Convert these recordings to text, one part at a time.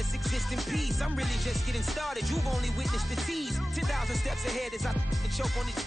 let us exist in peace. I'm really just getting started. You've only witnessed the tease. 10,000 steps ahead as I choke on these.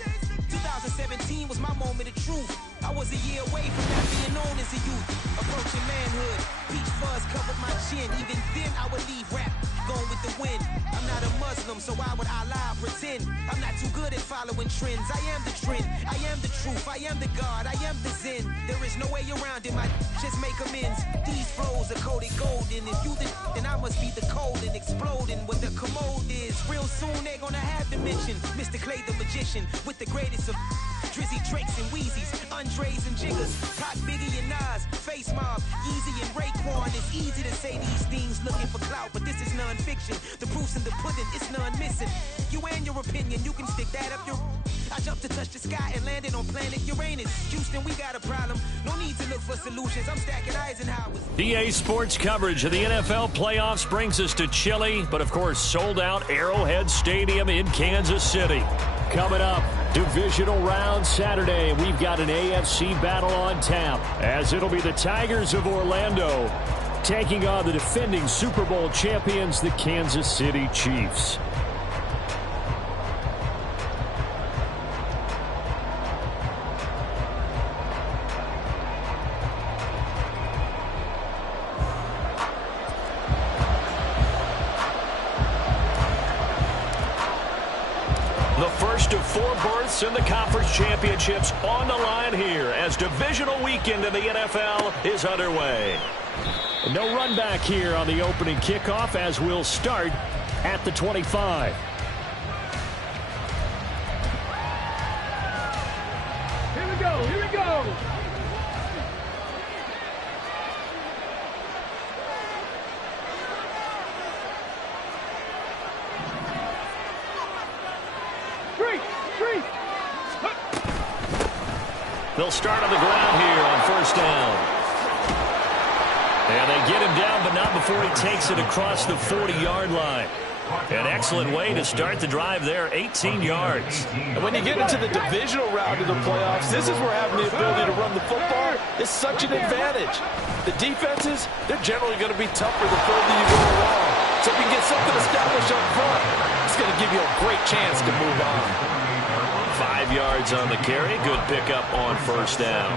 2017 was my moment of truth. I was a year away from not being known as a youth. Approaching manhood. Peach fuzz covered my chin. Even then I would leave rap going with the wind. I'm not a Muslim, so why would I lie or pretend? I'm not too good at following trends. I am the trend. I am the truth. I am the God. I am the Zen. There is no way around it. My just make amends. These flows are coated golden. If you then I must be the cold and exploding. What the commode is. Real soon they're gonna have to mention Mr. Clay the magician with the greatest of Drizzy Drakes and Wheezies, Andres and Jiggers, Pac, Biggie and Nas, Face Mob, Easy and Raekwon. It's easy to say these things looking for clout, but this is non-fiction. The proof's in the pudding, it's none missing. You and your opinion, you can stick that up your. I jumped to touch the sky and landed on planet Uranus. Houston, we got a problem. No need to look for solutions. I'm stacking Eisenhower's. EA Sports coverage of the NFL playoffs brings us to chilly, but of course sold out Arrowhead Stadium in Kansas City. Coming up, divisional round Saturday. We've got an AFC battle on tap, as it'll be the Tigers of Orlando taking on the defending Super Bowl champions, the Kansas City Chiefs. The first of 4 berths in the conference championships on the line here as divisional weekend in the NFL is underway. No run back here on the opening kickoff as we'll start at the 25. Here we go, here we go. They'll start on the ground here on first down. And they get him down, but not before he takes it across the 40-yard line. An excellent way to start the drive there, 18 yards. And when you get into the divisional round of the playoffs, this is where having the ability to run the football is such an advantage. The defenses, they're generally going to be tougher the further you go along. So if you can get something established up front, it's going to give you a great chance to move on. 5 yards on the carry. Good pickup on first down.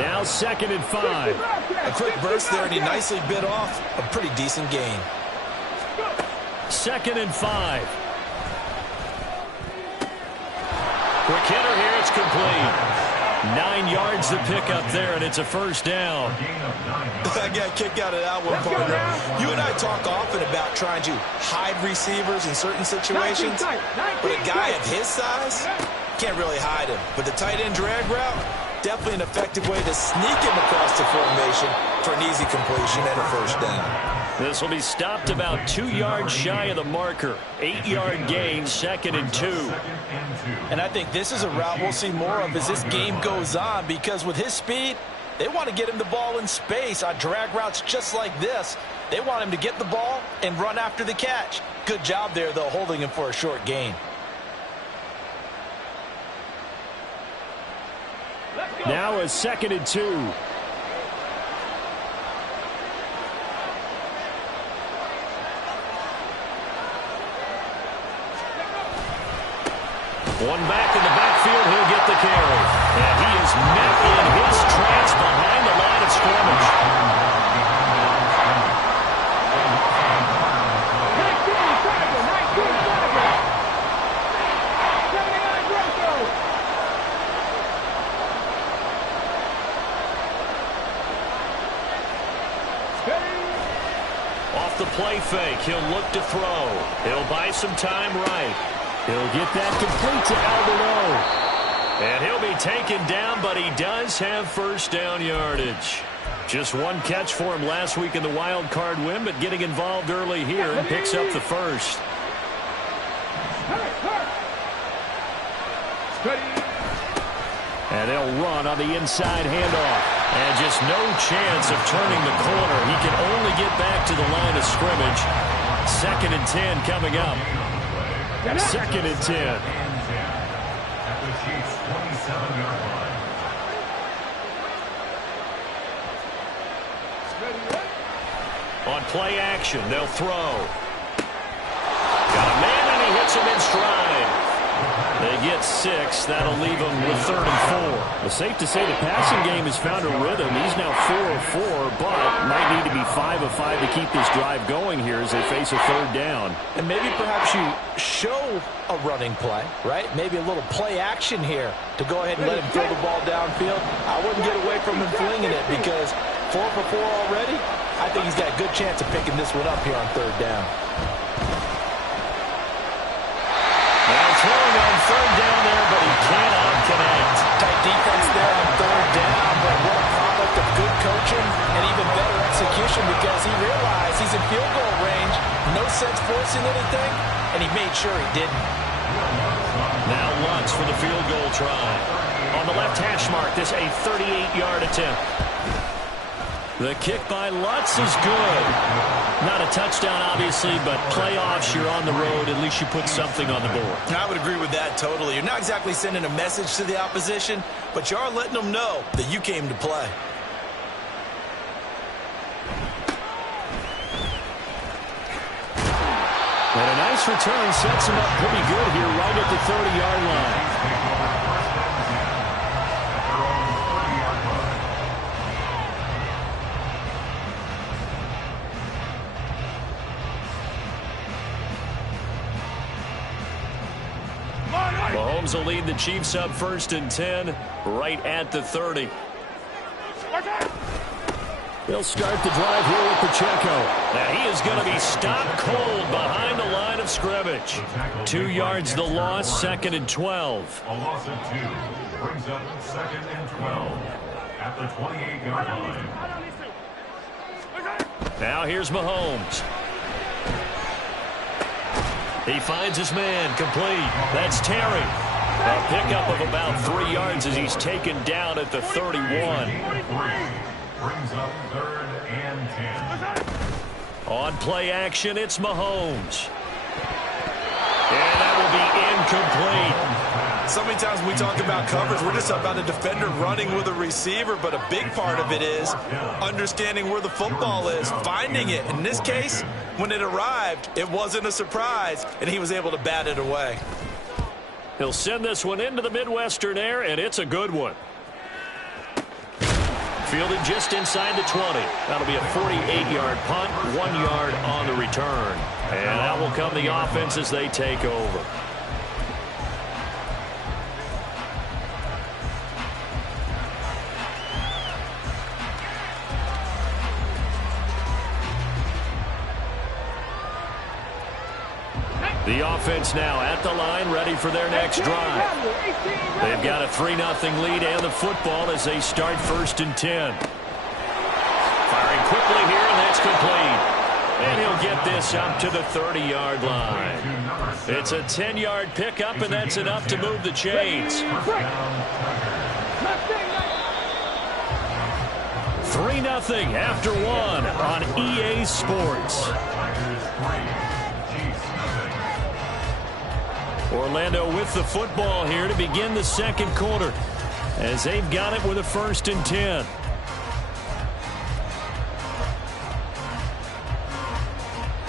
Now 2nd and 5. A quick burst there, and he nicely bit off a pretty decent gain. 2nd and 5. Quick hitter here. It's complete. 9 yards to pick up there, and it's a first down. I got kicked out of that one, partner. You and I talk often about trying to hide receivers in certain situations, but a guy of his size can't really hide him. But the tight end drag route, definitely an effective way to sneak him across the formation for an easy completion and a first down. This will be stopped about 2 yards shy of the marker. 8-yard gain, 2nd and 2. And I think this is a route we'll see more of as this game goes on, because with his speed, they want to get him the ball in space on drag routes just like this. They want him to get the ball and run after the catch. Good job there, though, holding him for a short gain. Now a 2nd and 2. One back in the backfield, he'll get the carry. And he is met in his tracks behind the line of scrimmage. Off the play fake, he'll look to throw. He'll buy some time right. He'll get that complete to Alberto. And he'll be taken down, but he does have first down yardage. Just one catch for him last week in the wild card win, but getting involved early here and picks up the first. And they'll run on the inside handoff. And just no chance of turning the corner. He can only get back to the line of scrimmage. 2nd and 10 coming up. 2nd and 10. On play action, they'll throw. Got a man, and he hits him in stride. They get 6. That'll leave them with 3rd and 4. It's safe to say the passing game has found a rhythm. He's now 4 of 4, but might need to be 5 of 5 to keep this drive going here as they face a 3rd down. And maybe perhaps you show a running play, right? Maybe a little play action here to go ahead and let him throw the ball downfield. I wouldn't get away from him flinging it because 4 for 4 already. I think he's got a good chance of picking this one up here on 3rd down. Throwing on 3rd down there, but he cannot connect. Tight defense there on 3rd down, but what a product of good coaching and even better execution because he realized he's in field goal range. No sense forcing anything, and he made sure he didn't. Now Lutz for the field goal try. On the left hash mark, this a 38-yard attempt. The kick by Lutz is good. Not a touchdown, obviously, but playoffs, you're on the road. At least you put something on the board. I would agree with that totally. You're not exactly sending a message to the opposition, but you are letting them know that you came to play. And a nice return sets him up pretty good here right at the 30-yard line. Mahomes will lead the Chiefs up 1st and 10 right at the 30. They'll start the drive here with Pacheco. Now he is going to be stopped cold behind the line of scrimmage. 2 yards the loss, 2nd and 12. A loss of 2 brings up 2nd and 12 at the 28-yard line. Now here's Mahomes. He finds his man, complete. That's Terry. A pickup of about 3 yards as he's taken down at the 31. Brings up 3rd and 10. On play action, it's Mahomes. And that will be incomplete. So many times when we talk about coverage, we're just about a defender running with a receiver, but a big part of it is understanding where the football is, finding it. In this case, when it arrived, it wasn't a surprise, and he was able to bat it away. He'll send this one into the Midwestern air, and it's a good one. Fielded just inside the 20. That'll be a 48-yard punt, 1 yard on the return. And that will come the offense as they take over. The offense now at the line, ready for their next drive. They've got a 3-0 lead and the football as they start 1st and 10. Firing quickly here, and that's complete. And he'll get this up to the 30-yard line. It's a 10-yard pickup, and that's enough to move the chains. 3-0 after 1 on EA Sports. Orlando with the football here to begin the 2nd quarter as they've got it with a 1st and 10.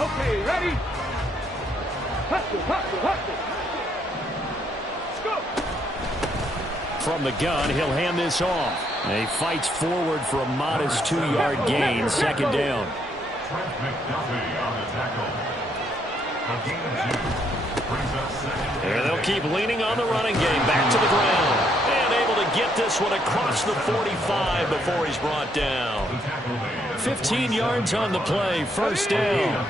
Okay, ready? Hustle, hustle, hustle. Let's go. From the gun, he'll hand this off. And he fights forward for a modest 2-yard gain, 2nd down. Trent McDuffie on the tackle. A gain of 2 brings up 2nd. And they'll keep leaning on the running game. Back to the ground. And able to get this one across the 45 before he's brought down. 15 yards on the play. 1st down.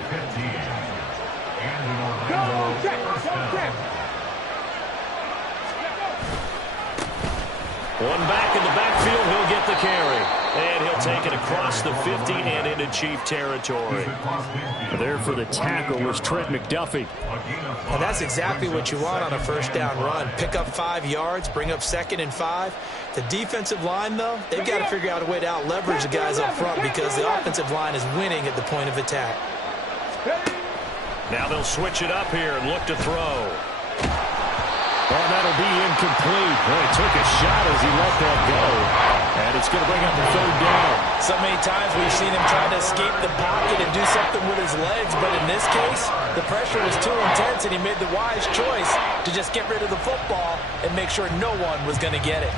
One back in the backfield. He'll get the carry. And he'll take it across the 50 and into Chief territory. There for the tackle was Trent McDuffie. And that's exactly what you want on a 1st down run. Pick up 5 yards, bring up 2nd and 5. The defensive line, though, they've got to figure out a way to out-leverage the guys up front because the offensive line is winning at the point of attack. Now they'll switch it up here and look to throw. Oh, that'll be incomplete. Well, he took a shot as he let that go. And it's going to bring up the third down. So many times we've seen him trying to escape the pocket and do something with his legs, but in this case, the pressure was too intense, and he made the wise choice to just get rid of the football and make sure no one was going to get it.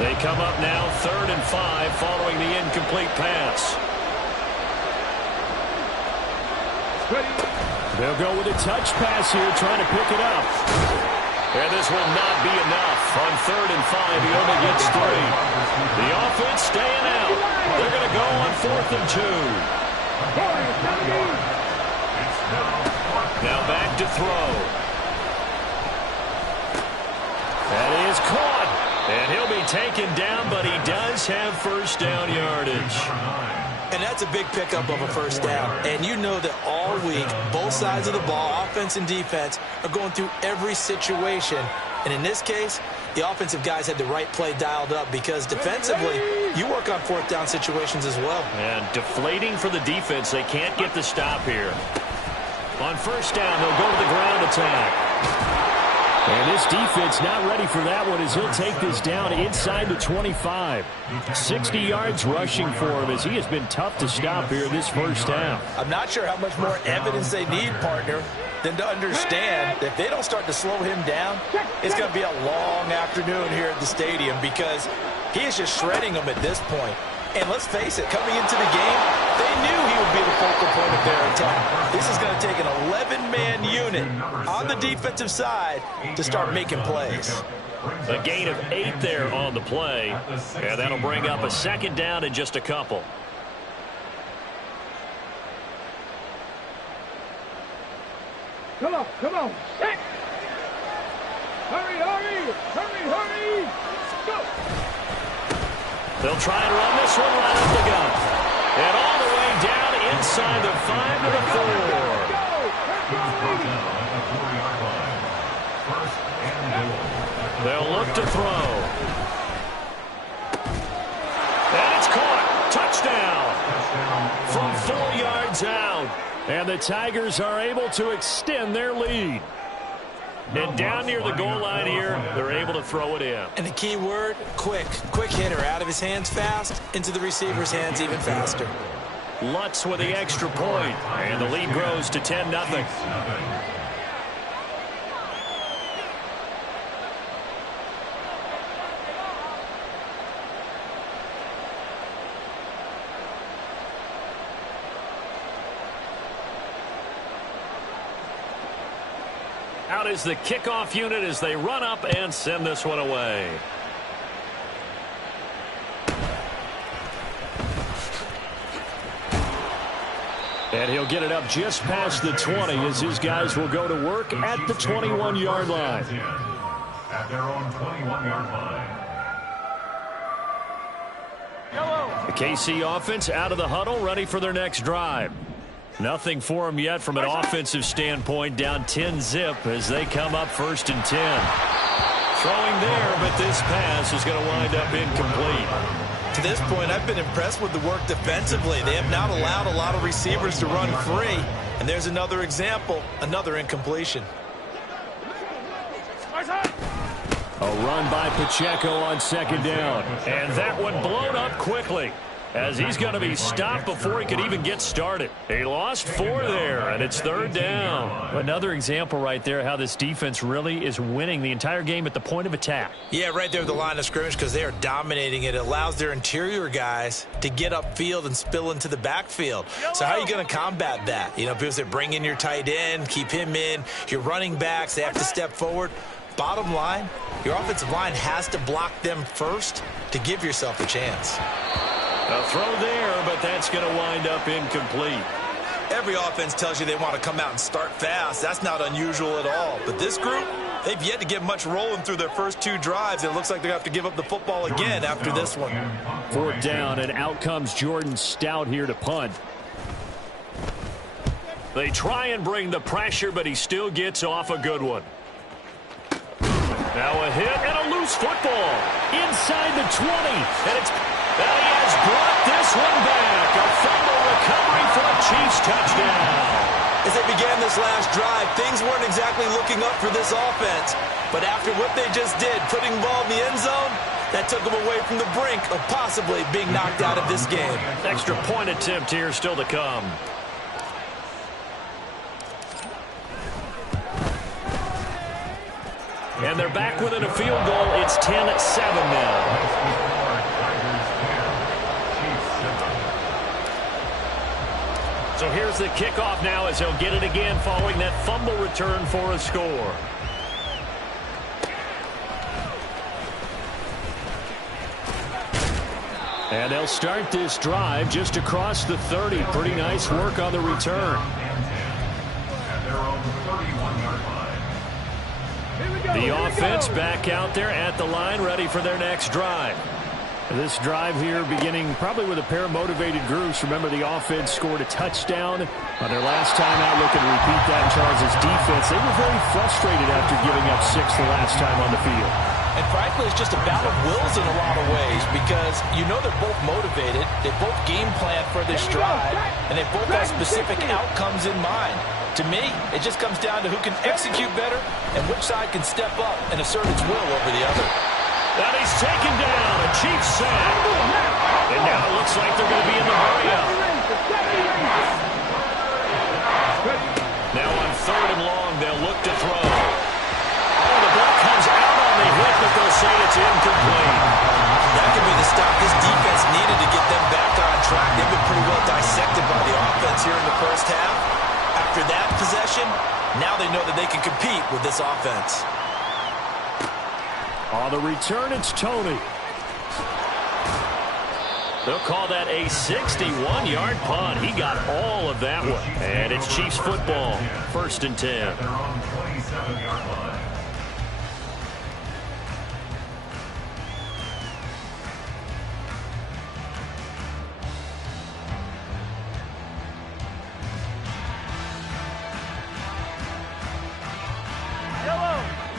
They come up now 3rd and 5 following the incomplete pass. They'll go with a touch pass here, trying to pick it up. And this will not be enough. On 3rd and 5, he only gets 3. The offense staying out. They're going to go on 4th and 2. Now back to throw. That is caught. And he'll be taken down, but he does have first down yardage. And that's a big pickup of a first down. And you know that all week, both sides of the ball, offense and defense, are going through every situation. And in this case, the offensive guys had the right play dialed up because defensively, you work on 4th down situations as well. And deflating for the defense. They can't get the stop here. On first down, they'll go to the ground attack. And this defense not ready for that one as he'll take this down inside the 25. 60 yards rushing for him as he has been tough to stop here this first half. I'm not sure how much more evidence they need, partner, than to understand that if they don't start to slow him down, it's going to be a long afternoon here at the stadium because he is just shredding them at this point. And let's face it, coming into the game, they knew he would be the focal point of their attack. This is going to take an 11-man unit on the defensive side to start making plays. A gain of 8 there on the play. And that'll bring up a second down in just a couple. Come on. Set. Hurry. Go. They'll try and run this one right up the gut. And all the way down inside the 5 to the 4. They'll look to throw. And it's caught. Touchdown. From 4 yards out. And the Tigers are able to extend their lead. And down near the goal line here, they're able to throw it in. And the key word, quick. Quick hitter, out of his hands fast, into the receiver's hands even faster. Lutz with the extra point, and the lead grows to 10-0. Out is the kickoff unit as they run up and send this one away. And he'll get it up just past the 20 as his guys will go to work at the 21-yard line. At their own 21-yard line. The KC offense out of the huddle, ready for their next drive. Nothing for them yet from an offensive standpoint, down 10-zip as they come up 1st and 10. Throwing there, but this pass is going to wind up incomplete. To this point, I've been impressed with the work defensively. They have not allowed a lot of receivers to run free. And there's another example, another incompletion. A run by Pacheco on 2nd down. And that one blown up quickly as he's going to be stopped before he could even get started. He lost 4 there, and it's 3rd down. Another example right there how this defense really is winning the entire game at the point of attack. Yeah, right there at the line of scrimmage because they are dominating it. It allows their interior guys to get upfield and spill into the backfield. So how are you going to combat that? You know, people say bring in your tight end, keep him in. Your running backs, they have to step forward. Bottom line, your offensive line has to block them first to give yourself a chance. A throw there, but that's going to wind up incomplete. Every offense tells you they want to come out and start fast. That's not unusual at all. But this group, they've yet to get much rolling through their first 2 drives. It looks like they're going to have to give up the football again after this one. 4th down, and out comes Jordan Stout here to punt. They try and bring the pressure, but he still gets off a good one. Now a hit and a loose football inside the 20. And it's... And he has brought this one back. A fumble recovery for a Chiefs touchdown. As they began this this last drive, things weren't exactly looking up for this offense. But after what they just did, putting the ball in the end zone, that took them away from the brink of possibly being knocked out of this game. Extra point attempt here still to come. And they're back within a field goal. It's 10-7 now. So here's the kickoff now as he'll get it again following that fumble return for a score. And they'll start this drive just across the 30. Pretty nice work on the return. The offense back out there at the line, ready for their next drive. This drive here beginning probably with a pair of motivated groups. Remember, the offense scored a touchdown on their last time out. Looking to repeat that in Charles' defense. They were very frustrated after giving up 6 the last time on the field. And frankly, it's just a battle of wills in a lot of ways because you know they're both motivated. They both game plan for this drive, and they both have specific outcomes in mind. To me, it just comes down to who can execute better and which side can step up and assert its will over the other. And he's taken down, a Chiefs sack. And now it looks like they're going to be in the hurry-up. Now on 3rd and long, they'll look to throw. Oh, the ball comes out on the hit, but they'll say it's incomplete. That could be the stop this defense needed to get them back on track. They've been pretty well dissected by the offense here in the first half. After that possession, now they know that they can compete with this offense. On the return, it's Tony. They'll call that a 61-yard punt. He got all of that one. And it's Chiefs football, 1st and 10.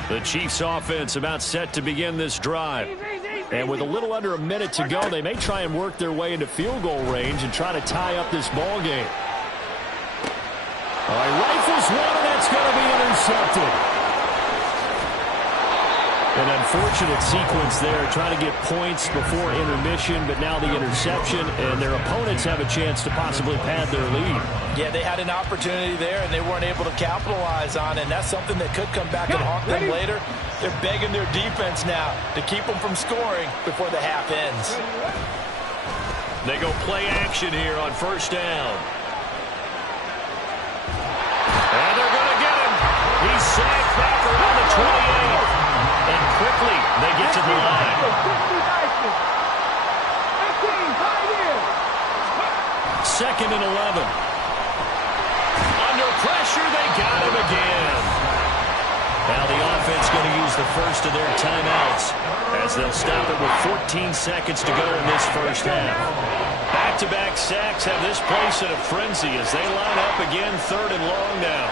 The Chiefs offense about set to begin this drive. And with a little under a minute to go, they may try and work their way into field goal range and try to tie up this ball game. All right, rifles one, and that's going to be intercepted. An unfortunate sequence there, trying to get points before intermission, but now the interception, and their opponents have a chance to possibly pad their lead. Yeah, they had an opportunity there, and they weren't able to capitalize on it, and that's something that could come back and haunt them later. They're begging their defense now to keep them from scoring before the half ends. They go play action here on 1st down. And they're going to get him. He's sacked back around the 28. And quickly, they get to the line. 2nd and 11. Under pressure, they got him again. Now the offense going to use the first of their timeouts as they'll stop it with 14 seconds to go in this first half. Back-to-back sacks have this place in a frenzy as they line up again 3rd and long now.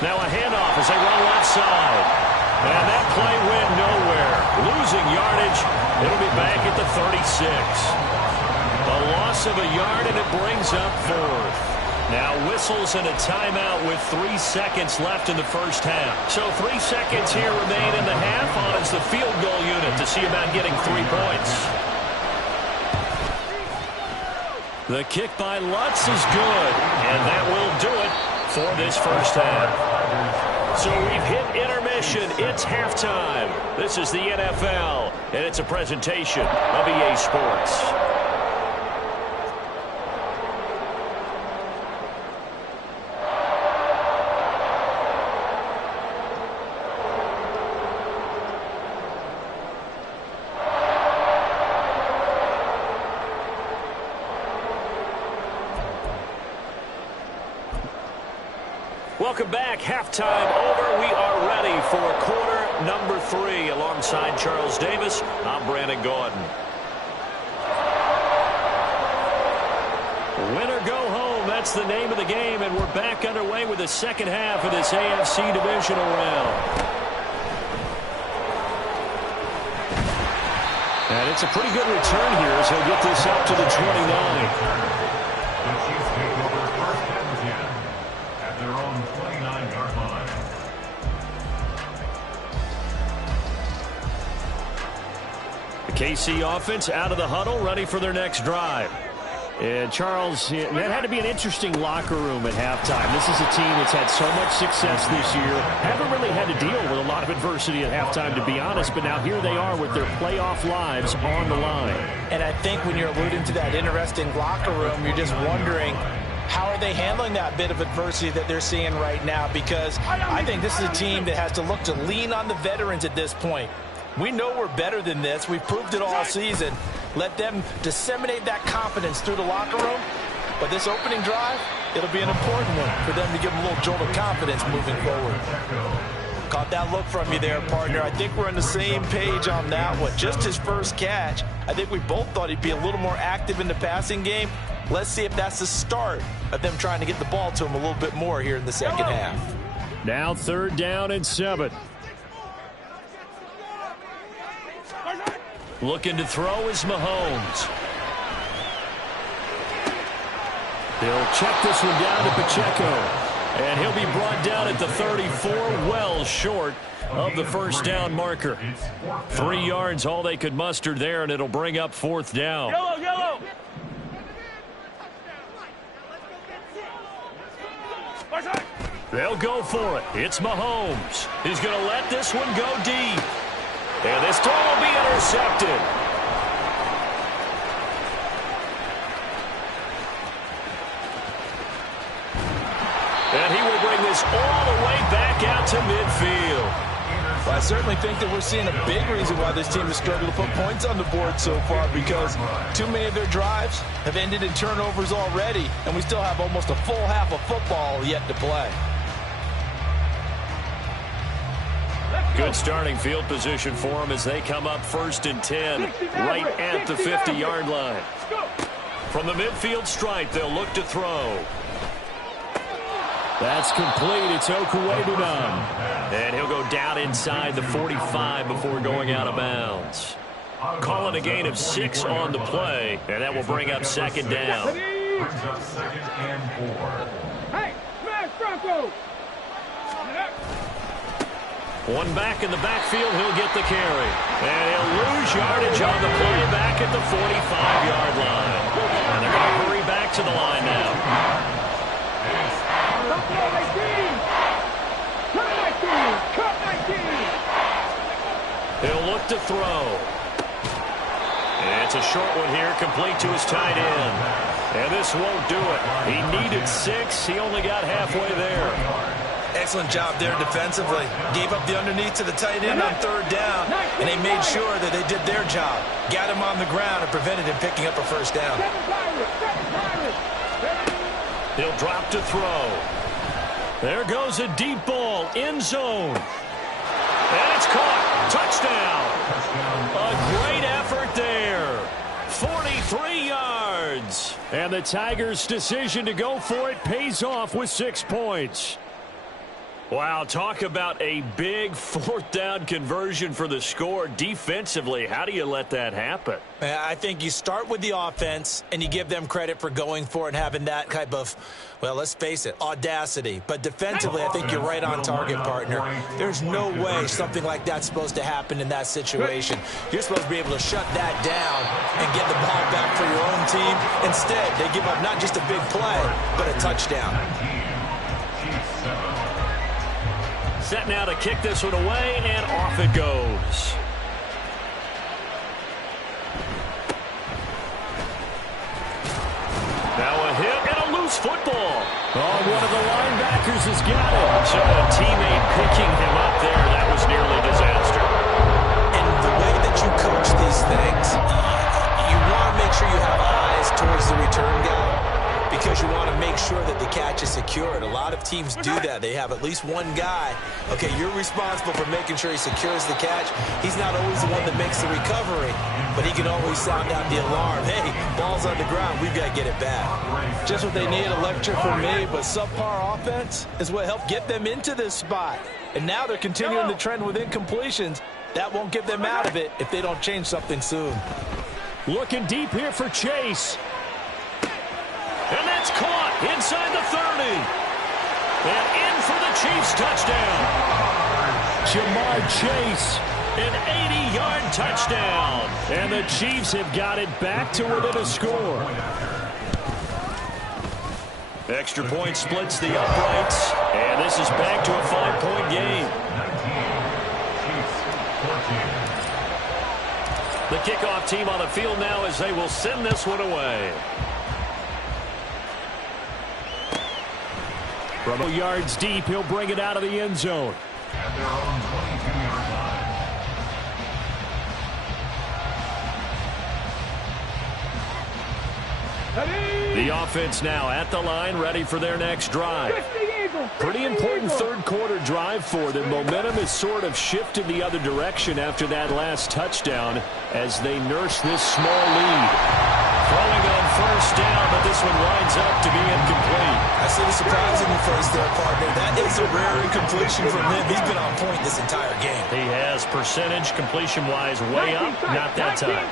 Now a handoff as they run left side. And that play went nowhere. Losing yardage. It'll be back at the 36. A loss of a yard, and it brings up 4th. Now whistles and a timeout with 3 seconds left in the first half. So 3 seconds here remain in the half on as the field goal unit to see about getting 3 points. The kick by Lutz is good, and that will do it for this first half. So we've hit intermission. It's halftime. This is the NFL, and it's a presentation of EA Sports. Welcome back. Halftime over. We are ready for quarter number 3. Alongside Charles Davis, I'm Brandon Gordon. Win or go home. That's the name of the game, and we're back underway with the second half of this AFC divisional round. And it's a pretty good return here as he'll get this up to the 29. KC offense out of the huddle, ready for their next drive. And Charles, that had to be an interesting locker room at halftime. This is a team that's had so much success this year. Haven't really had to deal with a lot of adversity at halftime, to be honest. But now here they are with their playoff lives on the line. And I think when you're alluding to that interesting locker room, you're just wondering, how are they handling that bit of adversity that they're seeing right now? Because I think this is a team that has to look to lean on the veterans at this point. We know we're better than this. We've proved it all season. Let them disseminate that confidence through the locker room. But this opening drive, it'll be an important one for them to give them a little jolt of confidence moving forward. Caught that look from you there, partner. I think we're on the same page on that one. Just his first catch. I think we both thought he'd be a little more active in the passing game. Let's see if that's the start of them trying to get the ball to him a little bit more here in the second half. Now 3rd down and 7. Looking to throw is Mahomes. He'll check this one down to Pacheco. And he'll be brought down at the 34, well short of the first down marker. 3 yards, all they could muster there, and it'll bring up 4th down. Yellow, yellow. They'll go for it. It's Mahomes. He's going to let this one go deep. And this throw will be intercepted. And he will bring this all the way back out to midfield. Well, I certainly think that we're seeing a big reason why this team has struggled to put points on the board so far, because too many of their drives have ended in turnovers already, and we still have almost a full half of football yet to play. Good starting field position for them as they come up 1st and 10, right at the 50-yard line. From the midfield stripe, they'll look to throw. That's complete. It's Okuwebunam. And he'll go down inside the 45 before going out of bounds. Calling a gain of 6 on the play, and that will bring up 2nd down. Brings up 2nd and 4. Hey, smash Bronco. One back in the backfield, he'll get the carry. And he'll lose yardage on the play back at the 45-yard line. And they're going to hurry back to the line now. He'll look to throw. And it's a short one here, complete to his tight end. And this won't do it. He needed 6. He only got halfway there. Excellent job there defensively. Gave up the underneath to the tight end on 3rd down, and they made sure that they did their job. Got him on the ground and prevented him picking up a 1st down. He'll drop to throw. There goes a deep ball, end zone. And it's caught. Touchdown. A great effort there. 43 yards. And the Tigers' decision to go for it pays off with 6 points. Wow, talk about a big 4th down conversion for the score. Defensively, how do you let that happen? I think you start with the offense, and you give them credit for going for it and having that type of, well, let's face it, audacity. But defensively, I think you're right on target, partner. There's no way something like that's supposed to happen in that situation. You're supposed to be able to shut that down and get the ball back for your own team. Instead, they give up not just a big play, but a touchdown. Set now to kick this one away, and off it goes. Now a hit and a loose football. Oh, one of the linebackers has got it. So a teammate picking him up there, that was nearly disaster. And the way that you coach these things, you want to make sure you have eyes towards the return guy, because you want to make sure that the catch is secured. A lot of teams do that. They have at least one guy. Okay, you're responsible for making sure he secures the catch. He's not always the one that makes the recovery, but he can always sound out the alarm. Hey, ball's on the ground. We've got to get it back. Just what they need, a lecture from me, but subpar offense is what helped get them into this spot. And now they're continuing the trend with incompletions. That won't get them out of it if they don't change something soon. Looking deep here for Chase. And that's caught inside the 30. And in for the Chiefs touchdown. Jamar Chase An 80-yard touchdown. And the Chiefs have got it back to within a score. Extra point splits the uprights. And this is back to a 5-point game. The kickoff team on the field now as they will send this one away. From yards deep, he'll bring it out of the end zone. At their own 22-yard line. The offense now at the line, ready for their next drive. Pretty important third-quarter drive for them. Momentum has sort of shifted the other direction after that last touchdown as they nurse this small lead. Throwing on first down, but this one winds up to be incomplete. I see the surprising face there, partner. That is a rare incompletion from him. He's been on point this entire game. He has percentage, completion-wise, way up. Not that time.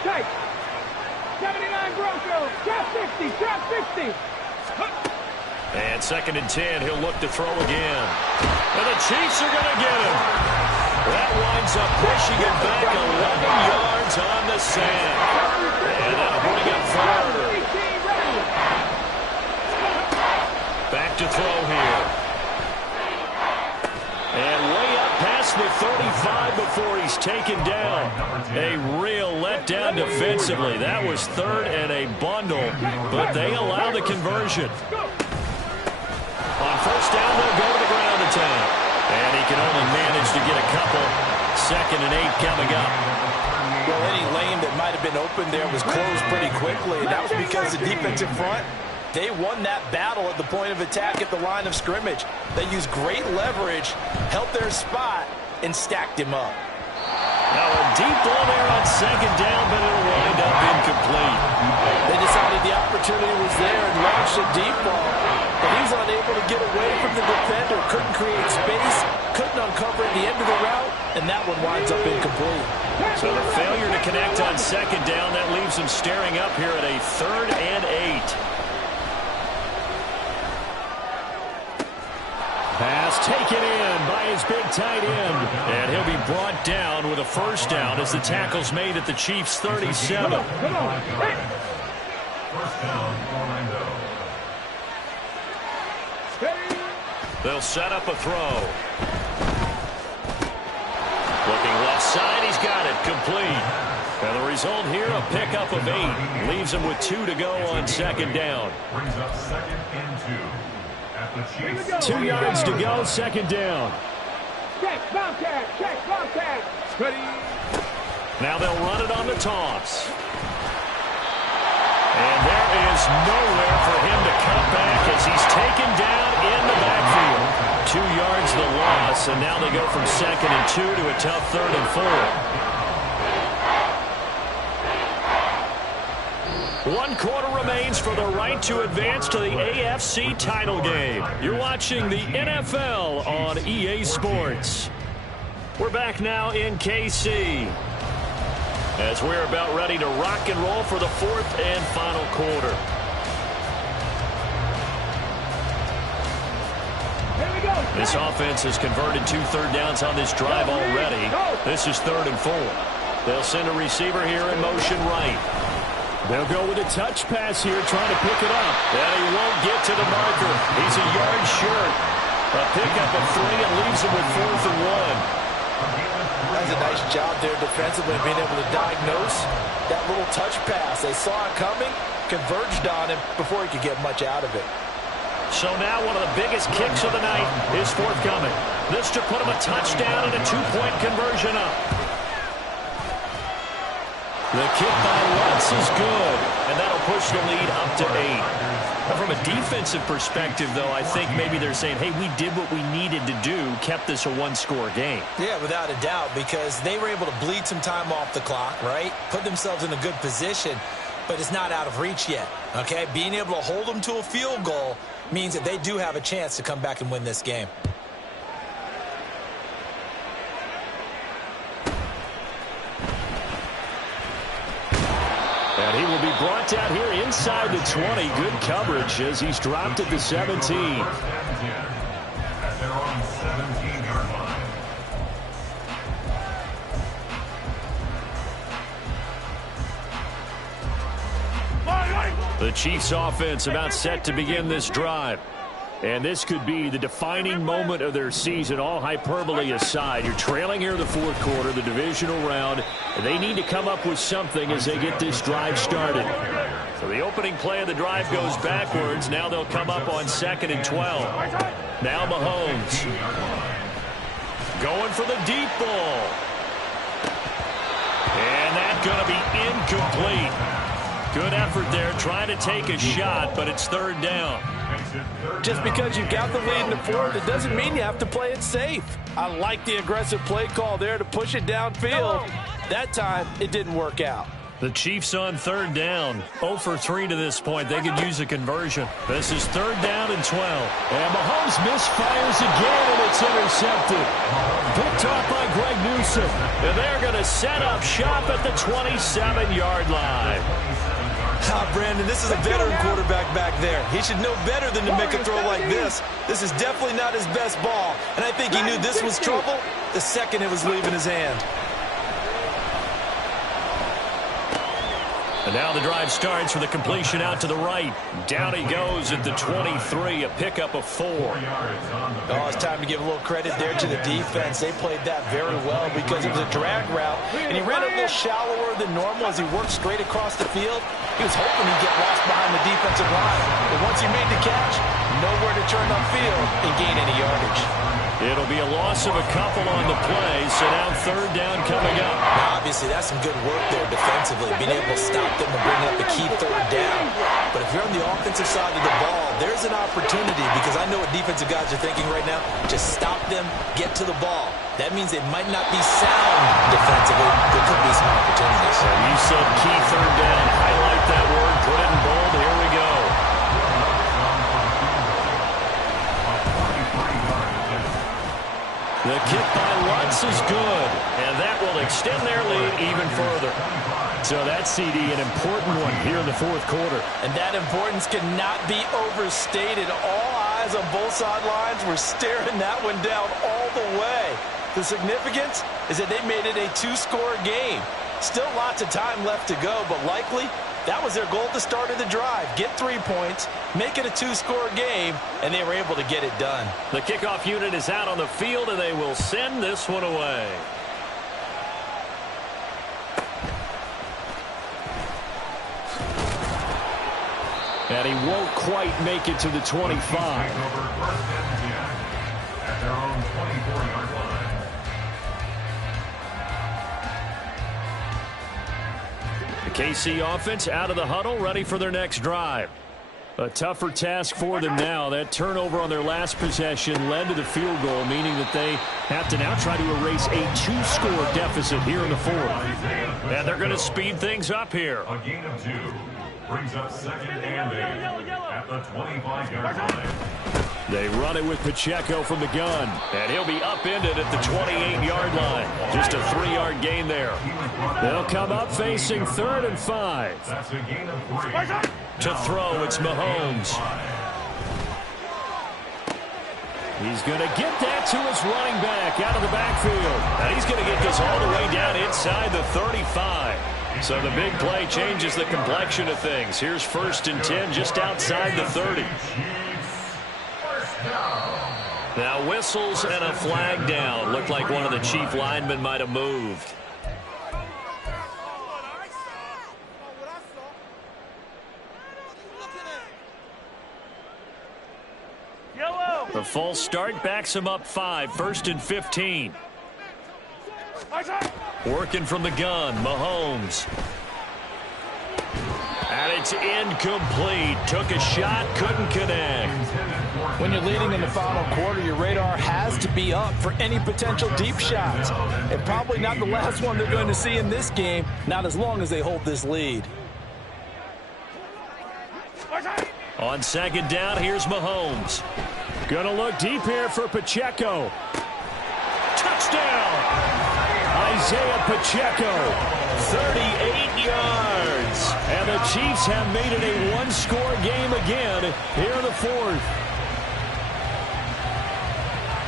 79 Broncos, drop 60, drop 60. And 2nd and 10, he'll look to throw again. And the Chiefs are going to get him. That winds up pushing it back 11 yards on the sand. And that'll bring up 3rd. Back to throw here. And way up past the 35 before he's taken down. A real letdown defensively. That was 3rd and a bundle, but they allow the conversion. On first down, they'll go to the ground attack. And he can only manage to get a couple. 2nd and 8 coming up. Well, any lane that might have been open there was closed pretty quickly. And that was because the defensive front, they won that battle at the point of attack at the line of scrimmage. They used great leverage, held their spot, and stacked him up. Now a deep ball there on 2nd down, but it'll wind up incomplete. They decided the opportunity was there and launched a deep ball. But he's unable to get away from the defender. Couldn't create space. Couldn't uncover at the end of the route. And that one winds up incomplete. So the failure to connect on 2nd down, that leaves him staring up here at a 3rd and 8. Pass taken in by his big tight end. And he'll be brought down with a first down as the tackle's made at the Chiefs' 37. First down, Orlando. They'll set up a throw. Looking left side, he's got it, complete. And the result here, a pickup of 8. Leaves him with 2 to go on 2nd down. Brings up 2nd and 2 at the Chiefs. 2 yards to go, 2nd down. Check, Bobcat, check, Bobcat. Ready. Now they'll run it on the toss. And there is nowhere for him to cut back as he's taken down in the backfield. 2 yards the loss, and now they go from 2nd and 2 to a tough 3rd and 4. 1 quarter remains for the right to advance to the AFC title game. You're watching the NFL on EA Sports. We're back now in KC as we're about ready to rock and roll for the 4th and final quarter. This offense has converted 2 third downs on this drive already. This is 3rd and 4. They'll send a receiver here in motion right. They'll go with a touch pass here, trying to pick it up. And he won't get to the marker. He's a yard short. A pickup of 3 and leaves him with 4th and 1. That's a nice job there defensively, being able to diagnose that little touch pass. They saw it coming, converged on him before he could get much out of it. So now one of the biggest kicks of the night is forthcoming. This to put him a touchdown and a 2-point conversion up. The kick by Lutz is good, and that'll push the lead up to 8. Now from a defensive perspective, though, I think maybe they're saying, hey, we did what we needed to do, kept this a 1-score game. Yeah, without a doubt, because they were able to bleed some time off the clock, right? Put themselves in a good position, but it's not out of reach yet, okay? Being able to hold them to a field goal means that they do have a chance to come back and win this game. And he will be brought down here inside the 20. Good coverage as he's dropped at the 17. First and 10 at their own 17-yard line. The Chiefs offense about set to begin this drive. And this could be the defining moment of their season, all hyperbole aside. You're trailing here in the fourth quarter, the divisional round. And they need to come up with something as they get this drive started. So the opening play of the drive goes backwards. Now they'll come up on 2nd and 12. Now Mahomes. Going for the deep ball. And that's going to be incomplete. Good effort there, trying to take a shot, but it's 3rd down. Just because you've got the lead in the fourth, it doesn't mean you have to play it safe. I like the aggressive play call there to push it downfield. That time, it didn't work out. The Chiefs on 3rd down. 0 for 3 to this point. They could use a conversion. This is 3rd down and 12. And Mahomes misfires again, and it's intercepted. Picked off by Greg Newsom. And they're going to set up shop at the 27-yard line. Brandon, this is a veteran quarterback back there. He should know better than to make a throw like this. This is definitely not his best ball. And I think he knew this was trouble the second it was leaving his hand. And now the drive starts with a completion out to the right. Down he goes at the 23, a pickup of 4. Oh, it's time to give a little credit there to the defense. They played that very well because it was a drag route, and he ran a little shallower than normal as he worked straight across the field. He was hoping he'd get lost behind the defensive line. But once he made the catch, nowhere to turn upfield and gain any yardage. It'll be a loss of a couple on the play, so now 3rd down coming up. Now, obviously, that's some good work there defensively, being able to stop them and bring up a key 3rd down. But if you're on the offensive side of the ball, there's an opportunity because I know what defensive guys are thinking right now. Just stop them, get to the ball. That means they might not be sound defensively. There could be some opportunities. And you said key 3rd down. Highlight that word, put it in bold. Here we go. The kick by Lutz is good, and that will extend their lead even further. So that CD, an important one here in the fourth quarter. And that importance cannot be overstated. All eyes on both sidelines were staring that one down all the way. The significance is that they made it a 2-score game. Still lots of time left to go, but likely that was their goal at the start of the drive. Get 3 points, make it a 2-score game, and they were able to get it done. The kickoff unit is out on the field, and they will send this one away. And he won't quite make it to the 25. At their own 24-yard line. The KC offense out of the huddle, ready for their next drive. A tougher task for them now. That turnover on their last possession led to the field goal, meaning that they have to now try to erase a 2-score deficit here in the fourth. And they're going to speed things up here. A gain of 2 brings up 2nd and 8 at the 25-yard line. They run it with Pacheco from the gun. And he'll be upended at the 28-yard line. Just a 3-yard gain there. They'll come up facing 3rd and 5. That's a gain of 3. To throw, it's Mahomes. He's going to get that to his running back out of the backfield. And he's going to get this all the way down inside the 35. So the big play changes the complexion of things. Here's 1st and 10 just outside the 30. Now whistles and a flag down. Looked like one of the Chief linemen might have moved. The false start backs him up 5. 1st and 15. Working from the gun, Mahomes. And it's incomplete. Took a shot, couldn't connect. When you're leading in the final quarter, your radar has to be up for any potential deep shots. And probably not the last one they're going to see in this game, not as long as they hold this lead. On 2nd down, here's Mahomes. Going to look deep here for Pacheco. Touchdown! Isaiah Pacheco. 38 yards. And the Chiefs have made it a 1-score game again here in the fourth.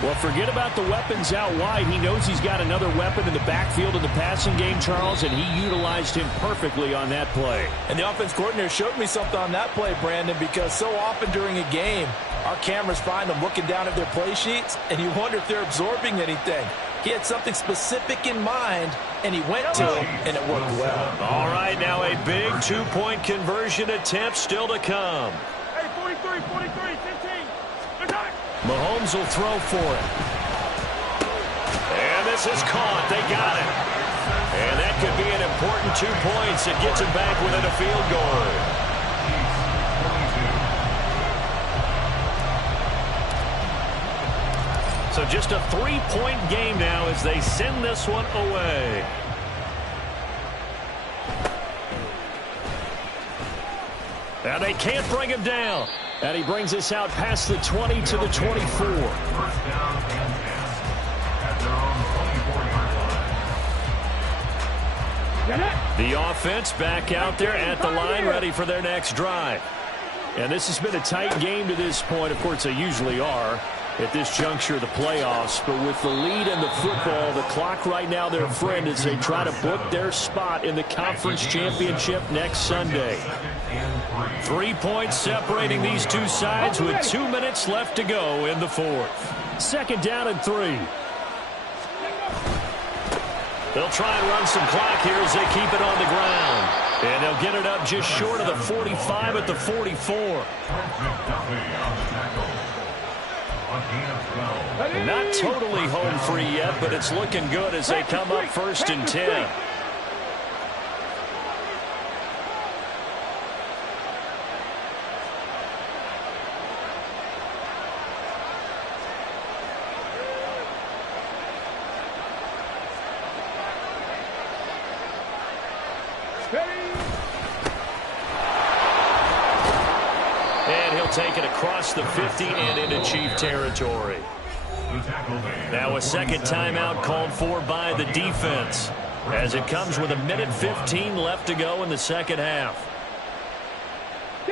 Well, forget about the weapons out wide. He knows he's got another weapon in the backfield in the passing game, Charles, and he utilized him perfectly on that play. And the offense coordinator showed me something on that play, Brandon, because so often during a game, our cameras find them looking down at their play sheets, and you wonder if they're absorbing anything. He had something specific in mind, and he went to it, and it worked well. All right, now a big two-point conversion attempt still to come. Hey, 43, 15. Attack! Mahomes will throw for it. And this is caught. They got it. And that could be an important 2 points. It gets him back within a field goal. So just a 3-point game now as they send this one away. Now they can't bring him down. And he brings us out past the 20 to the 24. First down and 10 at their own 24-yard line. The offense back out there at the line, ready for their next drive. And this has been a tight game to this point. Of course, they usually are at this juncture of the playoffs. But with the lead in the football, the clock right now their friend as they try to book their spot in the conference championship next Sunday. 3 points separating these two sides with 2 minutes left to go in the fourth. Second down and 3. They'll try and run some clock here as they keep it on the ground. And they'll get it up just short of the 45 at the 44. Not totally home free yet, but it's looking good as they come up first and 10. And he'll take it across the 50 and into Chief territory. Now a second timeout called for by the defense as it comes with 1:15 left to go in the second half.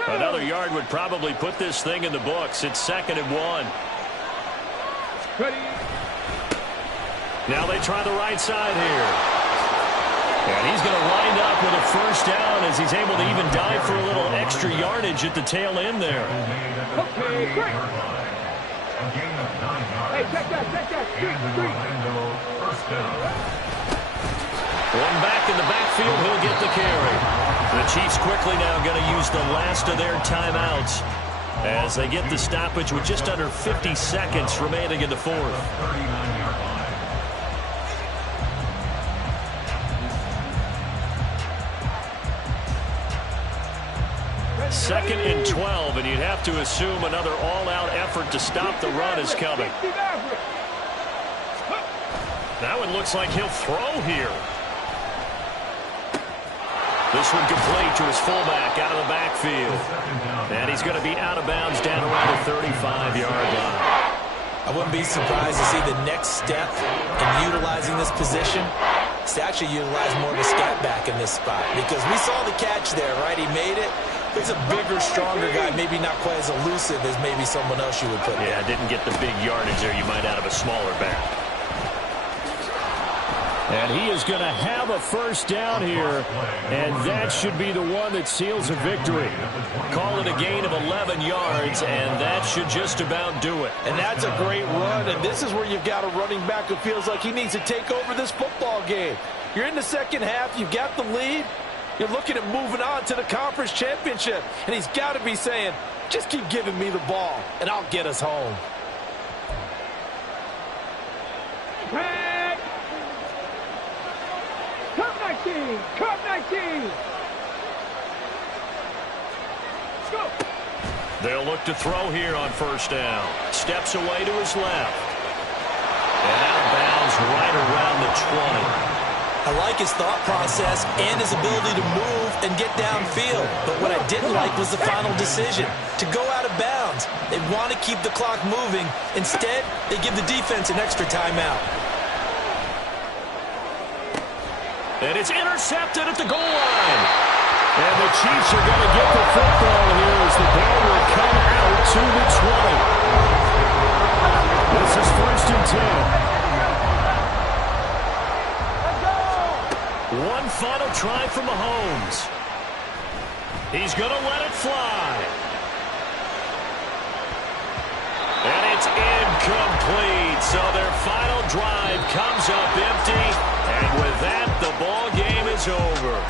Another yard would probably put this thing in the books. It's 2nd and 1. Now they try the right side here. And he's going to wind up with a first down as he's able to even dive for a little extra yardage at the tail end there. Okay, great. Hey, check that. First down. One back in the backfield, he'll get the carry. The Chiefs quickly now going to use the last of their timeouts as they get the stoppage with just under 50 seconds remaining in the fourth. 39-yard line. 2nd and 12, and you'd have to assume another all-out effort to stop the run is coming. That one looks like he'll throw here. This one complete to his fullback out of the backfield. And he's going to be out of bounds down around the 35-yard line. I wouldn't be surprised to see the next step in utilizing this position is to actually utilize more of a scat back in this spot. Because we saw the catch there, right? He made it. He's a bigger, stronger guy, maybe not quite as elusive as maybe someone else you would put there. Yeah, didn't get the big yardage there you might out of a smaller back. And he is going to have a first down here, and that should be the one that seals a victory. Call it a gain of 11 yards, and that should just about do it. And that's a great run, and this is where you've got a running back who feels like he needs to take over this football game. You're in the second half, you've got the lead, you're looking at moving on to the conference championship, and he's got to be saying, just keep giving me the ball, and I'll get us home. Cup 19. Go. They'll look to throw here on first down. Steps away to his left. And out of bounds right around the 20. I like his thought process and his ability to move and get downfield. But what I didn't like was the final decision, to go out of bounds. They want to keep the clock moving. Instead, they give the defense an extra timeout. And it's intercepted at the goal line. And the Chiefs are going to get the football here as the ball will come out to the 20. This This is 1st and 10. One final try from Mahomes. He's going to let it fly. And it's incomplete. So their final drive comes up empty. And with that, the ball game is over.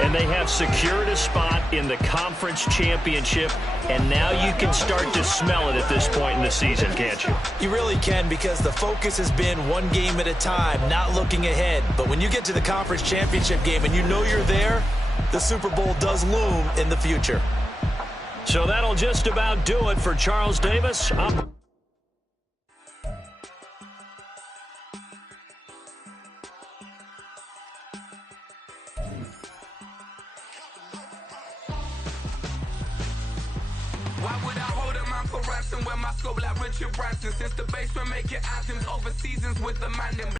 And they have secured a spot in the conference championship. And now you can start to smell it at this point in the season, can't you? You really can, because the focus has been one game at a time, not looking ahead. But when you get to the conference championship game and you know you're there, the Super Bowl does loom in the future. So that'll just about do it for Charles Davis. Why would I hold a man for ransom when my scope like Richard Branson? Since the basement making anthems over seasons with the man